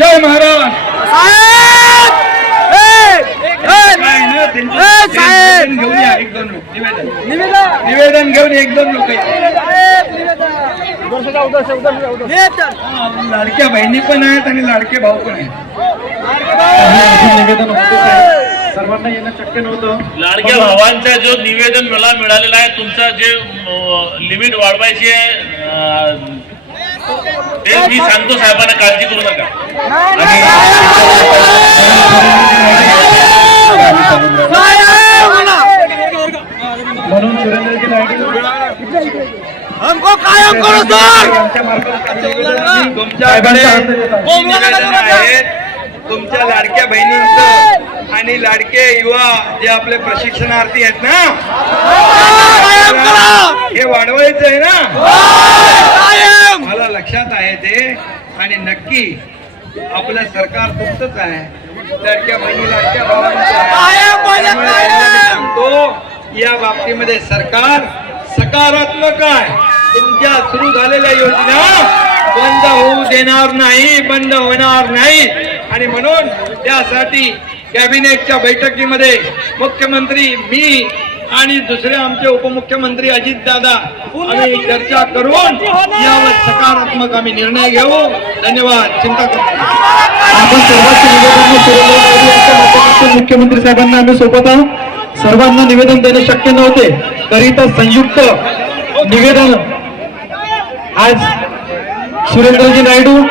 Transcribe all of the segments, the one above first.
जय महाराज! निवेदन घेऊन एक दोन लोक निवेदन. घेऊन एक दोन. लाडक्या बहिणी पण आहेत आणि लाडके भाऊ पण आहेत. सर्वांना येणं शक्य नव्हतं. लाडक्या भावांचा जो निवेदन मला मिळालेला आहे तुमचा जे लिमिट वाढवायची आहे ते मी सांगतो साहेबांना काळजी करू नका. म्हणून सुरेंद्रजी हमको कायम करो सर! निवेदन आहे. तुमच्या लाडक्या बहिणींचं आणि लाडके युवा जे आपले प्रशिक्षणार्थी आहेत ना कायम करा हे वाढवायचं आहे ना कायम मला लक्षात आहे. आणि नक्की आपलं सरकार तुमचंच आहे. बहिणी लाडक्या भावांचं सांगतो या बाबतीमध्ये सरकार सकारात्मक आहे. तुमच्या सुरू झालेल्या योजना बंद होऊ देणार नाही बंद होणार नाही. आणि म्हणून त्यासाठी कॅबिनेटच्या बैठकीमध्ये मुख्यमंत्री मी आणि दुसरे आमचे उपमुख्यमंत्री अजित दादा आम्ही चर्चा करून यावर सकारात्मक आम्ही निर्णय घेऊ. धन्यवाद. चिंता करू नका. आपण सर्वांचे निवेदन सुरेंद्र नायडू यांच्या माध्यमातून मुख्यमंत्री साहेबांना आम्ही सोबत आहोत. सर्वांना निवेदन देणे शक्य नव्हते तरी तर संयुक्त निवेदन आज सुरेंद्रजी नायडू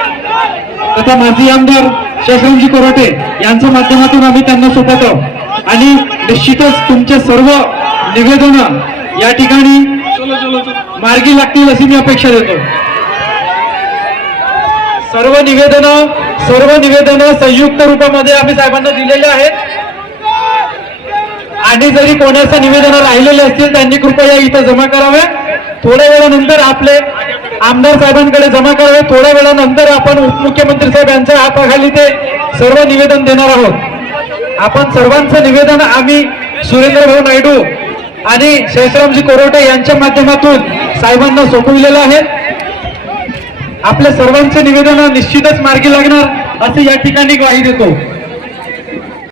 तथा माजी आमदार शशांकजी कोराटे यांच्या माध्यमातून आम्ही त्यांना सोबत आहोत. आणि निश्चितच तुमचे सर्व निवेदन या ठिकाणी मार्गी लागतील अशी मी अपेक्षा देतो. सर्व निवेदन सर्व निवेदन संयुक्त रूपामध्ये आम्ही साहेबांना दिलेले आहेत. आणि जरी कोणाचं निवेदन राहिलेले असतील त्यांनी कृपया इथं जमा करावे. थोड्या वेळानंतर आपले आमदार साहेबांकडे जमा करावे. थोड्या वेळानंतर आपण उपमुख्यमंत्री साहेब यांच्या हाताखाली ते सर्व निवेदन देणार आहोत. आपण सर्वांचं निवेदन आम्ही सुरेंद्रभाऊ नायडू आणि शेषरामजी कोरोटे यांच्या माध्यमातून साहेबांना सोपविलेलं आहे. आपल्या सर्वांचे निवेदन निश्चितच मार्गी लागणार असे या ठिकाणी ग्वाही देतो.